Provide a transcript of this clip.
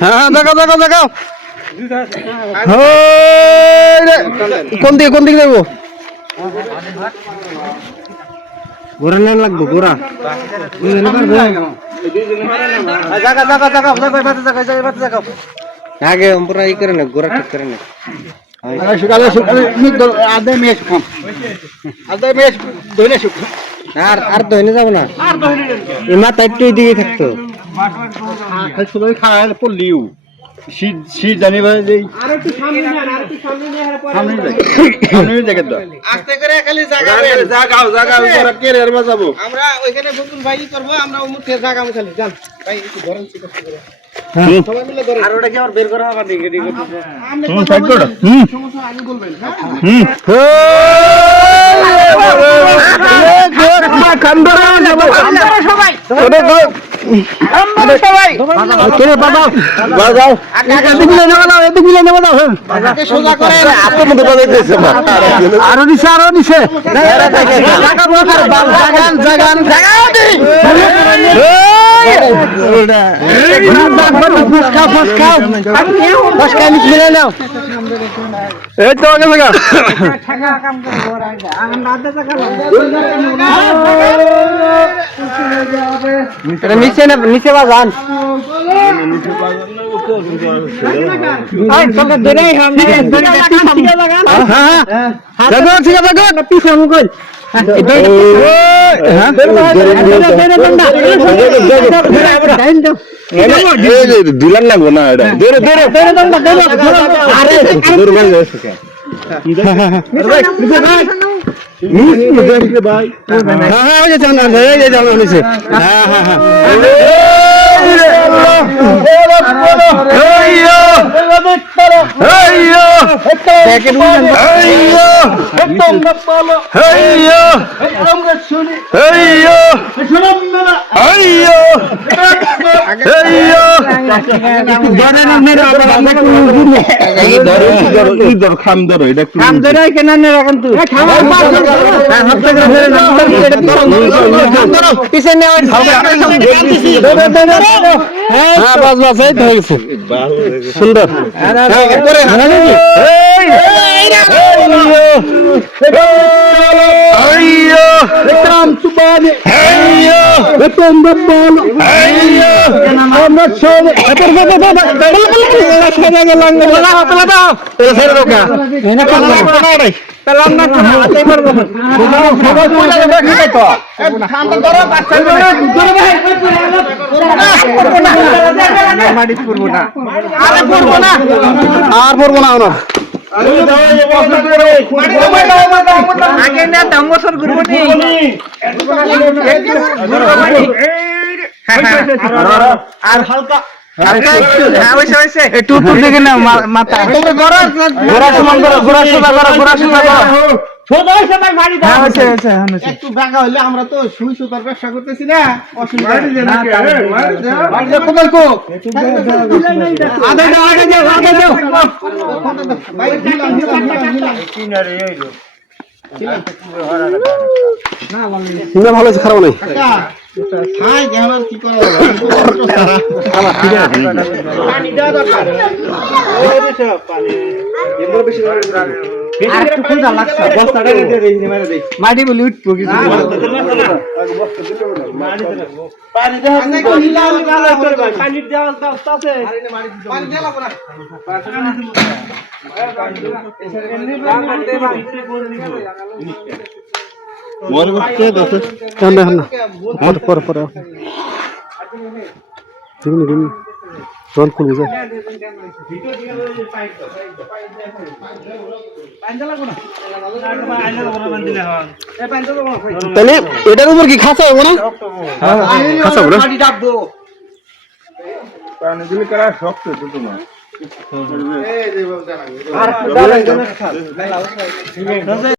হ্যাঁ দেখাও কোন দিকে যাবো? ঘোরা না লাগবো ঘোরা আগে পুরা ই করে না ঘোরা ঠিক করে না আর দইনে যাবো না মাথা একটু দিকে থাকতো খারাপ পড়লিও শীত জানি আমরা ওইখানে বকুল ভাই করবো আমরা মুখে জাগাম খালি যান ভাই একটু ধরেন সবাই মিলে ধরেন আর ওটা কি আর বের করা হবে না রেডি করতে সমস্যা আগে বলবেন আরো নিচে নিচে বাজান দুলান লাগবো না এটা সুন্দর আর পড়বো না আগে না দামসর ঘুরবো আর হালকা একটু উত্তর দিকে না মাথা একটু বাঁকা হইলে আমরা তো সুই সুতার ব্যবসা করতেছি না ভালো আছে খারাপ নাই কি করা মাটি বলি উঠবো কিছু তাহলে এটার উপর কি খাসা হবে না খাসা হবে না ডাকবো পানি দিলে কারা শক্ত তো তোমার এই যে